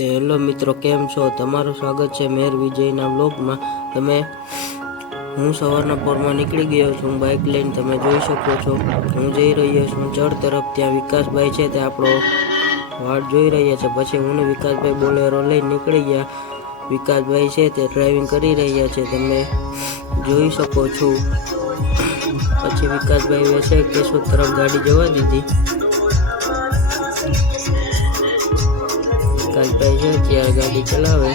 તે હેલો મિત્રો, કેમ છો? તમારું સ્વાગત છે મેર વિજયના બ્લોગમાં. હું સવારના પોરમાં નીકળી ગયો છું બાઇક લઈને. તમે જોઈ શકો છો હું જઈ રહ્યો છું ચડ તરફ. ત્યાં વિકાસભાઈ છે તે આપણો વાટ જોઈ રહ્યા છે. પછી હું ને વિકાસભાઈ બોલેરો લઈને નીકળી ગયા. વિકાસભાઈ છે તે ડ્રાઇવિંગ કરી રહ્યા છે, તમે જોઈ શકો છો. પછી વિકાસભાઈ છે કેશોદ તરફ ગાડી જવા દીધી. વિકાસભાઈ છે ત્યારે ગાડી ચલાવે.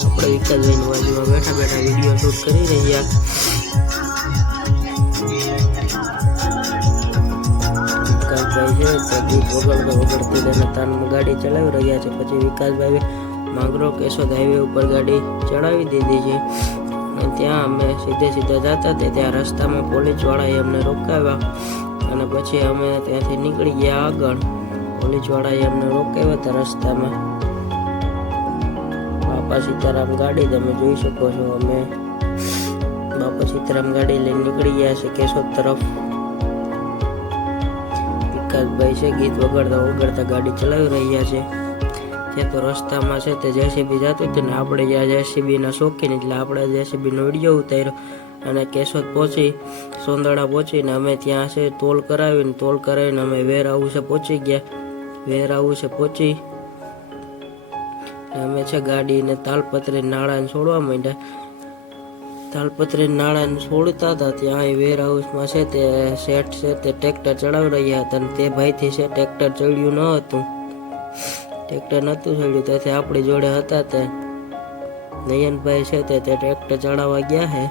આપણે વિકાસભાઈની બાજુમાં બેઠા બેઠા વિડીયો શૂટ કરી રહ્યા. વિકાસભાઈ છે તે ગીત વગડતી તેને તાનમાં ગાડી ચલાવી રહ્યા છે. પછી વિકાસભાઈ માંગરો કેશોદ હાઈવે ઉપર ગાડી ચડાવી દીધી છે. અને ત્યાં અમે સીધા જતા હતા ત્યાં રસ્તામાં પોલીસવાળાએ અમને રોકાવ્યા. અને પછી અમે ત્યાંથી નીકળી ગયા આગળ. પોલીસવાળાએ અમને રોકાવ્યા હતા રસ્તામાં. બાપા સીતારામ ગાડી તમે જોઈ શકો છો. અમે બાપા સીતારામ ગાડી લઈને નીકળી ગયા છે કેશોદ તરફ. વિકાસભાઈ છે ગીત વગાડતા ગાડી ચલાવી રહ્યા છે. તે તો રસ્તામાં છે તે જેસીબી જતું હતું ને આપણે જ્યાં જેસીબીના શોખીન એટલે આપણે જેસીબીનો વિડીયો ઉતાર્યો. અને કેશોદ પહોંચી સોંદડા પહોંચીને અમે ત્યાં છે તોલ કરાવીને અમે વેર હાઉસે પહોંચી ગયા. વેર હાઉસે પહોંચી અમે છે ગાડીને તાલપત્રી નાળાને છોડવા માંડ્યા. તાલપત્રી નાળાને છોડતા હતા ત્યાં વેર હાઉસમાં છે તે શેઠ છે તે ટ્રેક્ટર ચડાવી રહ્યા હતા. અને તે ભાઈથી છે ટ્રેક્ટર ચડ્યું ન હતું. ટ્રેક્ટર નહોતું ચડ્યું તેથી આપણી જોડે હતા તે નયનભાઈ છે તે ટ્રેક્ટર ચડાવવા ગયા છે.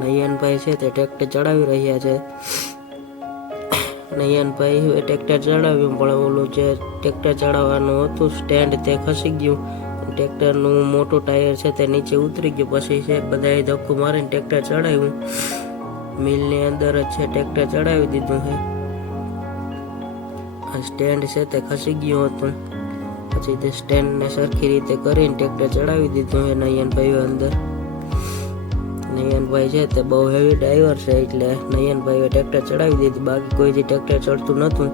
નયનભાઈ છે તે ટ્રેક્ટર ચડાવી રહ્યા છે. નયનભાઈ ટ્રેક્ટર ચડાવ્યું પણ ઓલું જે ટ્રેક્ટર ચડાવવાનું હતું સ્ટેન્ડ તે ખસી ગયું. ટ્રેક્ટરનું મોટું ટાયર છે તે નીચે ઉતરી ગયું. પછી છે બધાએ ધક્કો મારીને ટ્રેક્ટર ચડાવ્યું. મિલની અંદર જ છે ટ્રેક્ટર ચડાવી દીધું છે. આ સ્ટેન્ડ છે તે ખસી ગયું હતું. પછી તે સ્ટેન્ડને સરખી રીતે કરીને ટ્રેક્ટર ચડાવી દીધું છે નયનભાઈ અંદર. નયનભાઈ છે તે બહુ હેવી ડ્રાઈવર છે એટલે નયનભાઈએ ટ્રેક્ટર ચડાવી દીધું. બાકી કોઈથી ટ્રેક્ટર ચડતું નહોતું.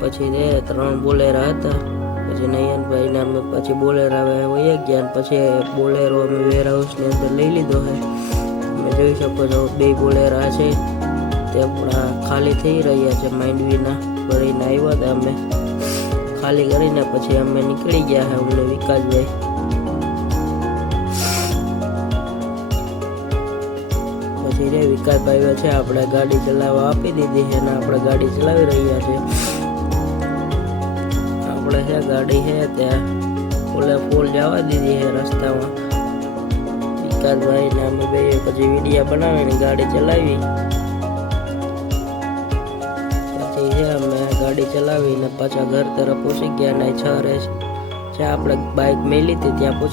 પછી તે 3 બોલેરા હતા. પછી નયનભાઈને અમે પછી બોલેરા વહી ગયા. પછી બોલેરો અમે વેર હાઉસની અંદર લઈ લીધો છે. તમે જોઈ શકો છો 2 બોલેરા છે તે આપણા ખાલી થઈ રહ્યા છે. માંડવીના ભરીને આવ્યા હતા અમે. ખાલી કરીને પછી અમે નીકળી ગયા છે અમને વિકાસભાઈ. પછી રે વિકાસભાઈ છે આપણે ગાડી ચલાવવા આપી દીધી છે અને આપણે ગાડી ચલાવી રહ્યા છે. આપણે છે ગાડી છે ત્યાં ફૂલ જવા દીધી છે રસ્તામાં. વિકાસભાઈ ને અમે બે પછી વિડીયો બનાવીને ગાડી ચલાવી. પછી છે અમે ગાડી ચલાવીને પાછા ઘર તરફ પહોંચી ગયા. ને 6 રેસ છે આપણે બાઇક મેલી હતી ત્યાં